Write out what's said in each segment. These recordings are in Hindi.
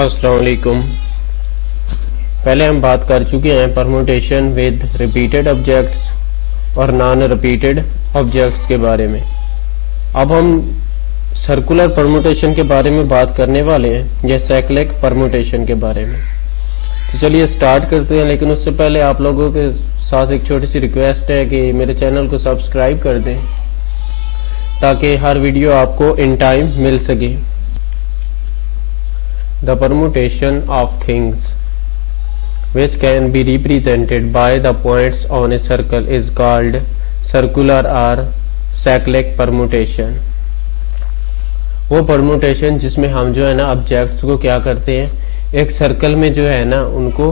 अस्सलाम वालेकुम। पहले हम बात कर चुके हैं परमुटेशन विद रिपीटेड ऑब्जेक्ट्स और नॉन रिपीटेड ऑब्जेक्ट्स के बारे में। अब हम सर्कुलर परमुटेशन के बारे में बात करने वाले हैं या साइक्लिक परमुटेशन के बारे में। तो चलिए स्टार्ट करते हैं, लेकिन उससे पहले आप लोगों के साथ एक छोटी सी रिक्वेस्ट है कि मेरे चैनल को सब्सक्राइब कर दें ताकि हर वीडियो आपको इन टाइम मिल सके। The permutation of things which can be represented by the points on a circle is called circular or cyclic permutation। वो परमुटेशन जिसमें हम जो है ना ऑब्जेक्ट्स को क्या करते हैं, एक सर्कल में जो है ना उनको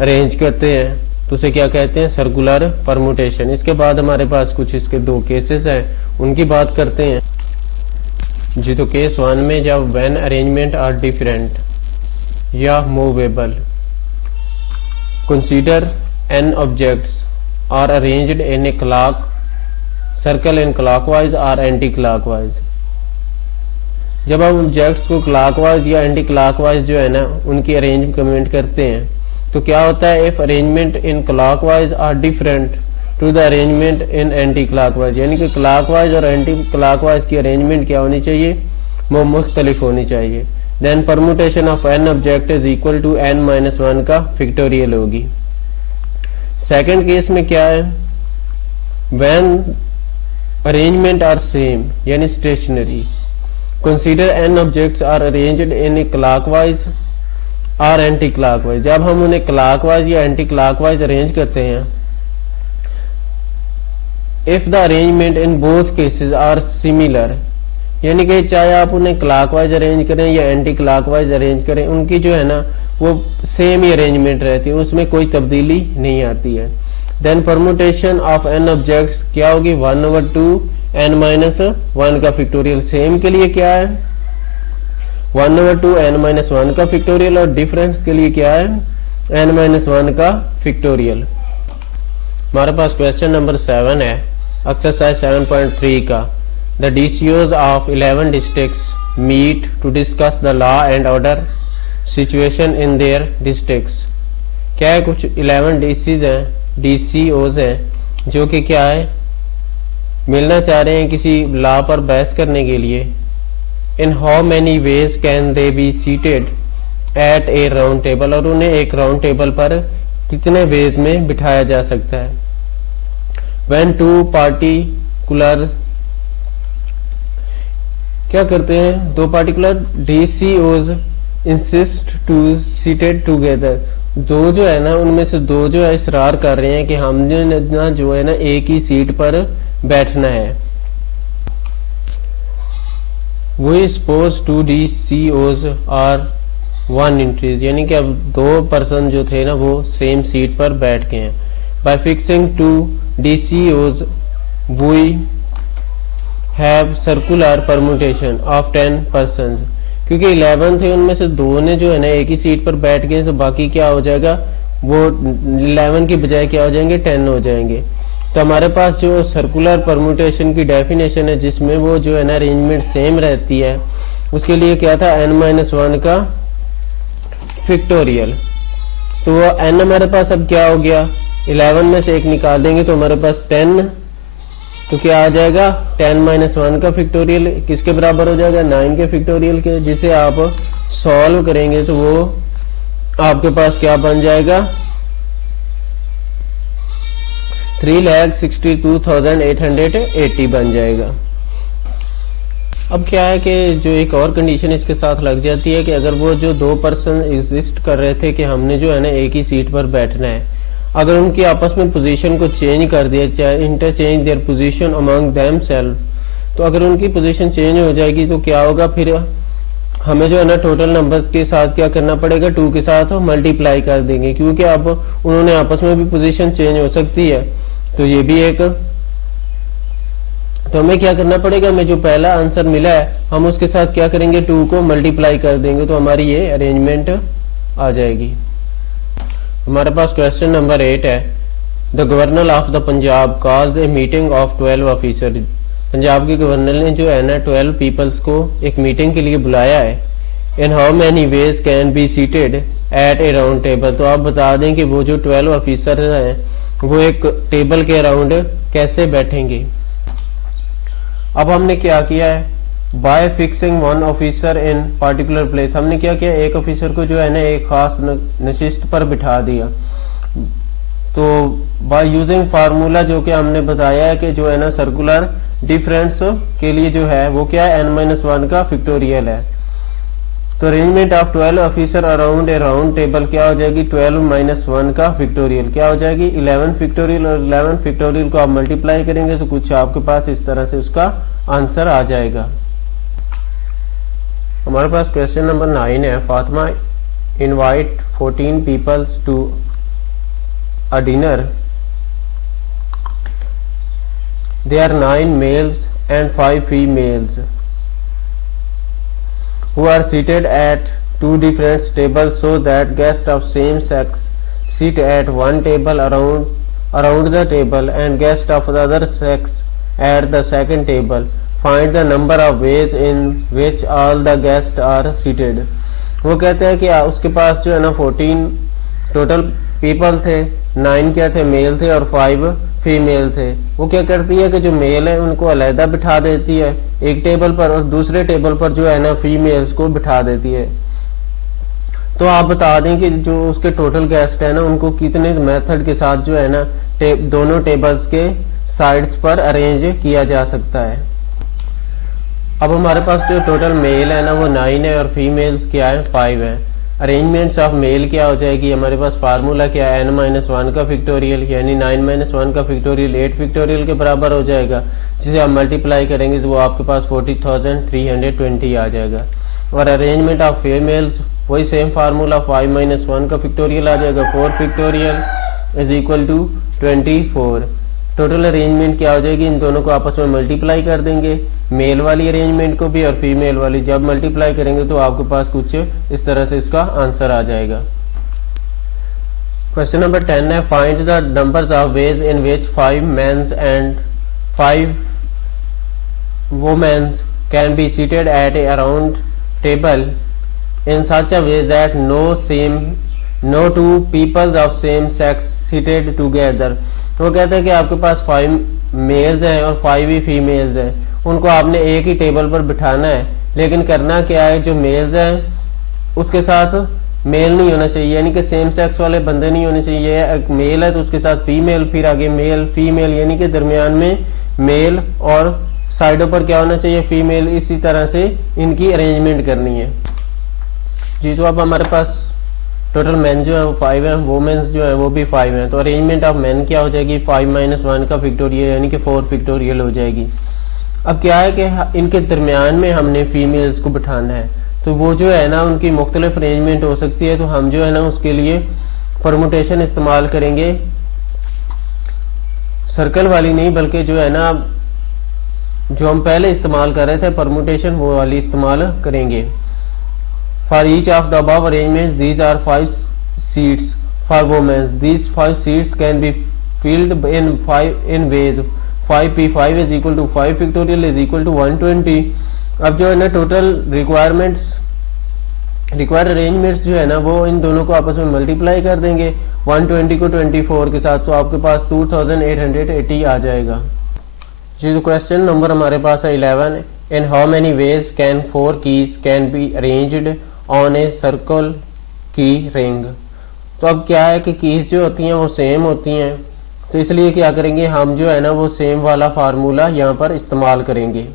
अरेंज करते हैं, तो उसे क्या कहते हैं, सर्कुलर परमुटेशन। इसके बाद हमारे पास कुछ इसके दो केसेस हैं, उनकी बात करते हैं जी। तो केस 1 में जब व्हेन अरेंजमेंट आर डिफरेंट या movable, consider n objects are arranged in a clock circle in clockwise और एंटी क्लॉकवाइज। जब हम ऑब्जेक्ट्स को क्लॉकवाइज या एंटी क्लॉकवाइज जो है ना उनकी अरेंजमेंट करते हैं, तो क्या होता है, if arrangement in clockwise are different to the arrangement in anti clockwise, यानी कि क्लॉकवाइज और एंटी क्लॉकवाइज की अरेंजमेंट क्या होनी चाहिए, वो मुख्तलिफ होनी चाहिए। Then permutation of n object is equal to n-1 का फैक्टोरियल होगी। सेकंड केस में क्या है, व्हेन अरेंजमेंट आर सेम यानी stationary, consider n objects are arranged in a clockwise और एंटी क्लॉकवाइज। जब हम उन्हें क्लॉकवाइज या एंटी क्लॉकवाइज अरेंज करते हैं, if the arrangement in both cases are similar, यानी कि चाहे आप उन्हें क्लॉकवाइज अरेंज करें या एंटी क्लॉकवाइज अरेंज करें, उनकी जो है ना वो सेम ही अरेंजमेंट रहती है, उसमें कोई तब्दीली नहीं आती है। Then permutation of n objects क्या होगी, 1/2 n-1 का फैक्टोरियल। सेम के लिए क्या है 1/2 n-1 का फैक्टोरियल, और डिफरेंस के लिए क्या है n-1 का फैक्टोरियल। हमारे पास क्वेश्चन नंबर 7 है, एक्सरसाइज 7.3 का। The DCOs of 11 districts meet to discuss the law and order situation in their districts. क्या है, कुछ 11 DCOs हैं जो कि क्या है, मिलना चाह रहे हैं किसी लॉ पर बहस करने के लिए। In how many ways can they B seated at A round table, और उन्हें एक राउंड टेबल पर कितने वेज में बिठाया जा सकता है। When two particular क्या करते हैं, दो particular DCOs insist to seated together, दो जो है ना उनमें से दो जो है इसरार कर रहे हैं कि हमने ना जो है ना एक ही सीट पर बैठना है। We suppose two DCOs are one increase, यानी कि अब दो पर्सन जो थे ना वो सेम सीट पर बैठ गए हैं। By fixing two DCOs we have circular permutation of 10 persons। क्योंकि 11 थे, उनमें से दो ने जो है ना एक ही सीट पर बैठ गए, तो बाकी क्या हो जाएगा, वो 11 की बजाय क्या हो जाएंगे, 10 हो जाएंगे। तो हमारे पास जो सर्कुलर परमुटेशन की डेफिनेशन है जिसमें वो जो है ना अरेंजमेंट सेम रहती है, उसके लिए क्या था, n-1 का फैक्टोरियल। तो वो n हमारे पास अब क्या हो गया, 11 में से एक निकाल देंगे तो हमारे पास 10, तो क्या आ जाएगा, 10-1 का फैक्टोरियल किसके बराबर हो जाएगा, 9 के फैक्टोरियल के, जिसे आप सॉल्व करेंगे तो वो आपके पास क्या बन जाएगा, 3,62,880 बन जाएगा। अब क्या है कि जो एक और कंडीशन इसके साथ लग जाती है कि अगर वो जो दो पर्सन एग्जिस्ट कर रहे थे कि हमने जो है ना एक ही सीट पर बैठना है, अगर उनकी आपस में पोजीशन को चेंज कर दिया, चाहे interchange their position among themselves, तो अगर उनकी पोजीशन चेंज हो जाएगी तो क्या होगा, फिर हमें जो है ना टोटल नंबर्स के साथ क्या करना पड़ेगा, 2 के साथ मल्टीप्लाई कर देंगे, क्योंकि अब उन्होंने आपस में भी पोजीशन चेंज हो सकती है। तो ये भी एक, तो हमें क्या करना पड़ेगा, हमें जो पहला आंसर मिला है हम उसके साथ क्या करेंगे, 2 को मल्टीप्लाई कर देंगे, तो हमारी ये अरेंजमेंट आ जाएगी। हमारे पास क्वेश्चन नंबर 8 है, the governor of the Punjab calls a meeting of 12 officer. Punjab के गवर्नर ने जो है ना 12 पीपल्स को एक मीटिंग के लिए बुलाया है। In how many ways can be seated at A round table. तो आप बता दें कि वो जो 12 ऑफिसर हैं वो एक टेबल के अराउंड कैसे बैठेंगे। अब हमने क्या किया है, bye fixing one officer in particular place, हमने क्या किया, एक ऑफिसर को जो है ना एक खास नशिस्त पर बिठा दिया। तो बाय यूजिंग फार्मूला जो कि हमने बताया है कि जो है ना सर्कुलर डिफरेंस के लिए जो है वो क्या है, n-1 का फैक्टोरियल है। तो arrangement of 12 officer around A round table क्या हो जाएगी, 12-1 का फैक्टोरियल क्या हो जाएगी, 11 फैक्टोरियल। और 11 फैक्टोरियल को आप मल्टीप्लाई करेंगे तो कुछ आपके पास इस तरह से उसका आंसर आ जाएगा। हमारे पास क्वेश्चन नंबर 9 है, Fatima invite 14 peoples to a dinner, there are 9 males and 5 females who are seated at 2 different tables so that guests of same sex sit at one table around the table and guests of the other sex at the second table. Find the number of ways in which all the guests are seated. वो कहते हैं कि उसके पास जो है ना 14 टोटल पीपल थे, 9 क्या थे, मेल थे और 5 फीमेल थे। वो क्या करती है कि जो मेल है उनको अलहदा बिठा देती है एक टेबल पर और दूसरे टेबल पर जो है ना फीमेल्स को बिठा देती है। तो आप बता दें कि जो उसके टोटल गेस्ट है ना उनको कितने मेथड के साथ जो है ना दोनों टेबल्स के साइड्स पर अरेंज किया जा सकता है। अब हमारे पास जो टोटल मेल है ना वो 9 है और फीमेल्स क्या है, 5 है। अरेंजमेंट्स ऑफ मेल क्या हो जाएगी, हमारे पास फार्मूला क्या है, n-1 का फैक्टोरियल, यानी 9-1 का फैक्टोरियल 8 फैक्टोरियल के बराबर हो जाएगा, जिसे आप मल्टीप्लाई करेंगे तो वो आपके पास 40,320 आ जाएगा। और अरेंजमेंट ऑफ फीमेल्स वही सेम फार्मूला 5-1 का फैक्टोरियल आ जाएगा, 4 factorial is equal to 24। Total arrangement क्या हो जाएगी, इन दोनों को आपस में मल्टीप्लाई कर देंगे, मेल वाली अरेंजमेंट को भी और फीमेल वाली, जब मल्टीप्लाई करेंगे तो आपके पास कुछ इस तरह से इसका आंसर आ जाएगा। क्वेश्चन नंबर 10 है, find the numbers of ways in which 5 mens and 5 womens can be seated at a around table in such a way that no two peoples of same sex seated together. वो कहते हैं कि आपके पास 5 मेल्स हैं और 5 ही फीमेल्स हैं, उनको आपने एक ही टेबल पर बिठाना है, लेकिन करना क्या है, जो मेल्स हैं उसके साथ मेल नहीं होना चाहिए, यानी कि सेम सेक्स वाले बंदे नहीं होने चाहिए। एक मेल है तो उसके साथ फीमेल, फिर आगे मेल फीमेल, यानी कि दरमियान में मेल और साइडों पर क्या होना चाहिए, फीमेल। इसी तरह से इनकी अरेंजमेंट करनी है जी। तो अब हमारे पास टोटल मैन जो है वो 5 है, वुमेन्स जो है वो भी 5 है। तो अरेंजमेंट ऑफ मैन क्या हो जाएगी, 5-1 का फैक्टोरियल यानी कि 4 फैक्टोरियल हो जाएगी। अब क्या है कि इनके दरमियान में हमने फीमेल्स को बिठाना है, तो वो जो है ना उनकी मुख्तलिफ अरेंजमेंट हो सकती है। तो हम जो है ना उसके लिए परमुटेशन इस्तेमाल करेंगे, सर्कल वाली नहीं बल्कि जो है ना जो हम पहले इस्तेमाल कर रहे थे परमुटेशन, वो वाली इस्तेमाल करेंगे। For each of the above arrangements, these are 5 seats for women. These 5 seats can be filled in ways 5p5 is equal to 5 factorial is equal to 120। अब जो है ना टोटल रिक्वायर्ड अरेंजमेंट्स जो है ना वो इन दोनों को आपस में मल्टीप्लाई कर देंगे 120 को 24 के साथ, तो आपके पास 2880 आ जाएगा जी। तो क्वेश्चन नंबर हमारे पास है 11, in how many ways can 4 keys can be arranged on a circle की रिंग। तो अब क्या है कि कीज जो होती हैं वो सेम होती हैं, तो इसलिए क्या करेंगे हम जो है ना वो सेम वाला फार्मूला यहाँ पर इस्तेमाल करेंगे।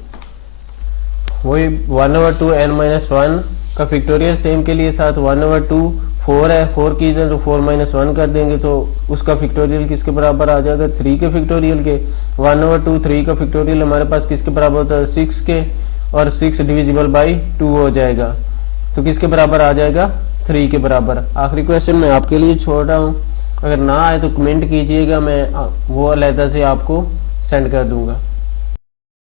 वही 1/2 n-1 का फैक्टोरियल सेम के लिए था, तो 1/2 4 है, 4 कीज है तो 4-1 कर देंगे, तो उसका फैक्टोरियल किसके बराबर आ जाएगा, 3 के फैक्टोरियल के। 1/2 3 का फैक्टोरियल हमारे पास किसके बराबर होता है, 6 के, और 6 डिविजिबल बाई 2 हो जाएगा, तो किसके बराबर आ जाएगा, 3 के बराबर। आखिरी क्वेश्चन मैं आपके लिए छोड़ रहा हूँ, अगर ना आए तो कमेंट कीजिएगा, मैं वो अलहदा से आपको सेंड कर दूंगा।